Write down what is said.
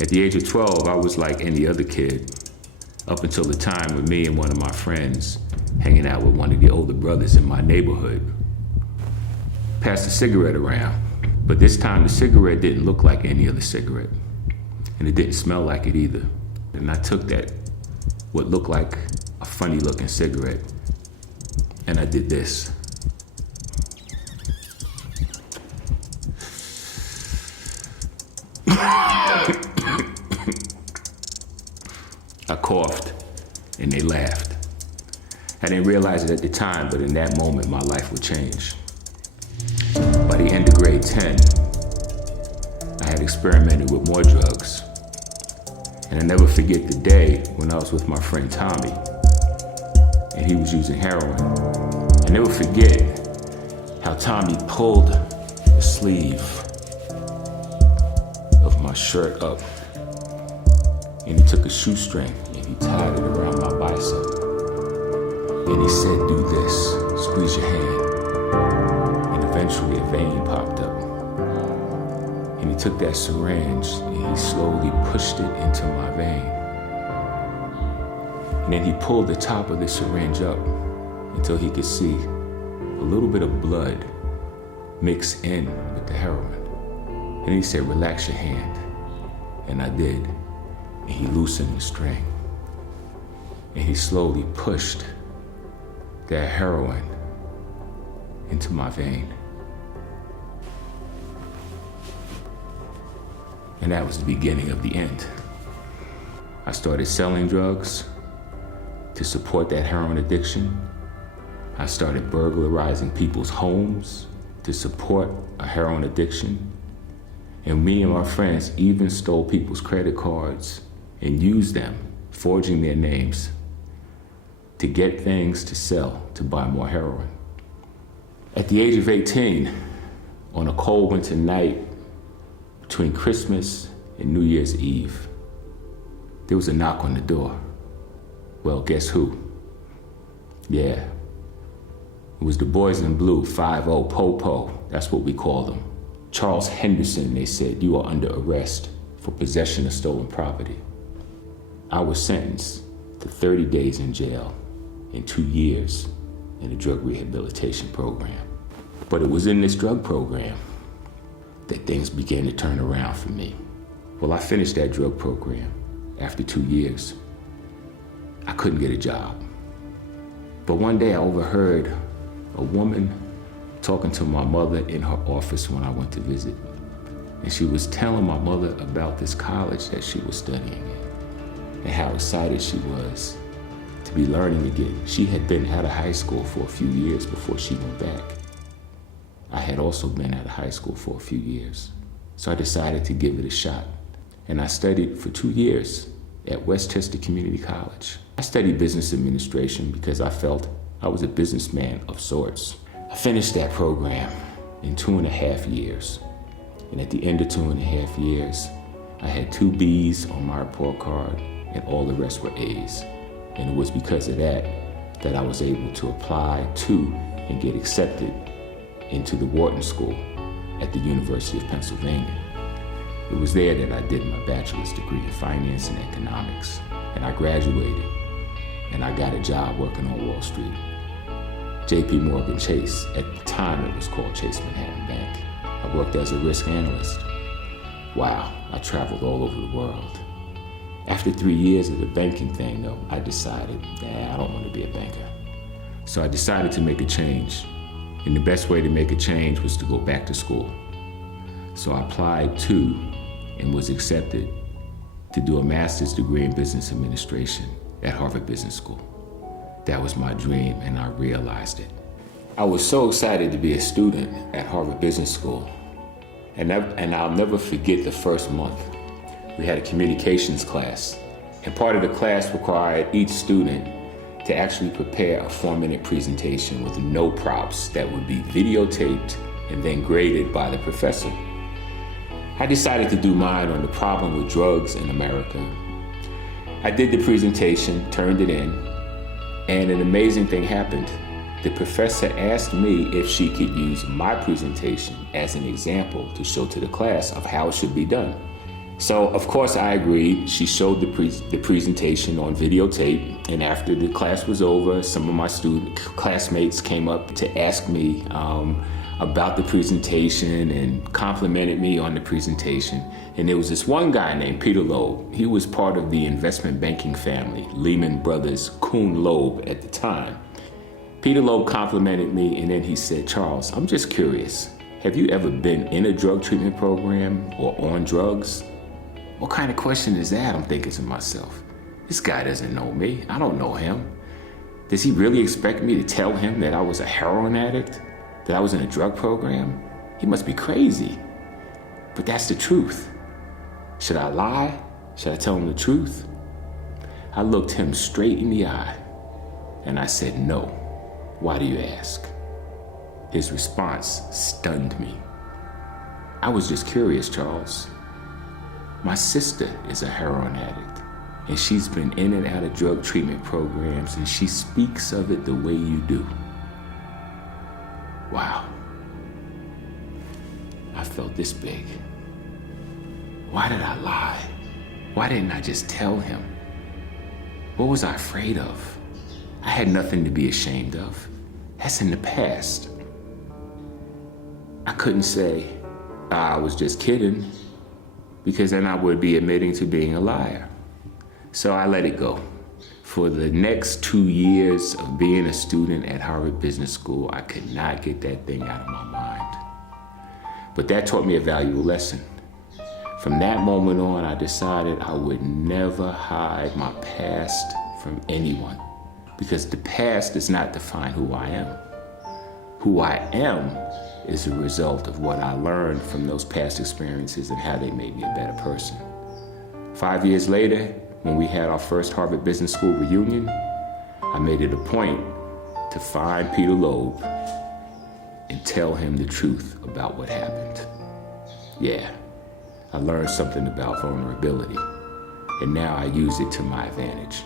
At the age of 12, I was like any other kid, up until the time with me and one of my friends hanging out with one of the older brothers in my neighborhood. Passed a cigarette around, but this time the cigarette didn't look like any other cigarette, and it didn't smell like it either. And I took that, what looked like a funny looking cigarette, and I did this. I coughed, and they laughed. I didn't realize it at the time, but in that moment, my life would change. By the end of grade 10, I had experimented with more drugs. And I never forget the day when I was with my friend Tommy, and he was using heroin. I never forget how Tommy pulled the sleeve of my shirt up, and he took a shoestring and he tied it around my bicep. And he said, do this, squeeze your hand. And eventually a vein popped up. And he took that syringe and he slowly pushed it into my vein. And then he pulled the top of the syringe up until he could see a little bit of blood mix in with the heroin. And he said, relax your hand. And I did. And he loosened the string. And he slowly pushed that heroin into my vein. And that was the beginning of the end. I started selling drugs to support that heroin addiction. I started burglarizing people's homes to support a heroin addiction. And me and my friends even stole people's credit cards and used them, forging their names, to get things to sell, to buy more heroin. At the age of 18, on a cold winter night between Christmas and New Year's Eve, there was a knock on the door. Well, guess who? Yeah, it was the boys in blue, 5-0 Popo, that's what we called them. Charles Henderson, they said, you are under arrest for possession of stolen property. I was sentenced to 30 days in jail and 2 years in a drug rehabilitation program. But it was in this drug program that things began to turn around for me. Well, I finished that drug program after 2 years. I couldn't get a job. But one day I overheard a woman talking to my mother in her office when I went to visit. And she was telling my mother about this college that she was studying in and how excited she was to be learning again. She had been out of high school for a few years before she went back. I had also been out of high school for a few years. So I decided to give it a shot. And I studied for 2 years at Westchester Community College. I studied business administration because I felt I was a businessman of sorts. I finished that program in 2.5 years. And at the end of 2.5 years, I had 2 B's on my report card and all the rest were A's. And it was because of that that I was able to apply to and get accepted into the Wharton School at the University of Pennsylvania. It was there that I did my bachelor's degree in finance and economics. And I graduated and I got a job working on Wall Street. J.P. Morgan Chase, at the time it was called Chase Manhattan Bank. I worked as a risk analyst. Wow, I traveled all over the world. After 3 years of the banking thing though, I decided, I don't want to be a banker. So I decided to make a change. And the best way to make a change was to go back to school. So I applied to and was accepted to do a master's degree in business administration at Harvard Business School. That was my dream and I realized it. I was so excited to be a student at Harvard Business School. And I'll never forget the first month. We had a communications class, and part of the class required each student to actually prepare a 4-minute presentation with no props that would be videotaped and then graded by the professor. I decided to do mine on the problem with drugs in America. I did the presentation, turned it in, and an amazing thing happened. The professor asked me if she could use my presentation as an example to show to the class of how it should be done. So, of course, I agreed. She showed the presentation on videotape, and after the class was over, some of my classmates came up to ask me about the presentation and complimented me on the presentation. And there was this one guy named Peter Loeb. He was part of the investment banking family, Lehman Brothers, Kuhn Loeb at the time. Peter Loeb complimented me, and then he said, "Charles, I'm just curious. Have you ever been in a drug treatment program or on drugs?" What kind of question is that? I'm thinking to myself. This guy doesn't know me. I don't know him. Does he really expect me to tell him that I was a heroin addict? That I was in a drug program? He must be crazy. But that's the truth. Should I lie? Should I tell him the truth? I looked him straight in the eye and I said, "No. Why do you ask?" His response stunned me. "I was just curious, Charles. My sister is a heroin addict, and she's been in and out of drug treatment programs, and she speaks of it the way you do." Wow. I felt this big. Why did I lie? Why didn't I just tell him? What was I afraid of? I had nothing to be ashamed of. That's in the past. I couldn't say, "I was just kidding," because then I would be admitting to being a liar. So I let it go. For the next 2 years of being a student at Harvard Business School, I could not get that thing out of my mind. But that taught me a valuable lesson. From that moment on, I decided I would never hide my past from anyone, because the past does not define who I am. Who I am is a result of what I learned from those past experiences and how they made me a better person. 5 years later, when we had our first Harvard Business School reunion, I made it a point to find Peter Loeb and tell him the truth about what happened. Yeah, I learned something about vulnerability, and now I use it to my advantage.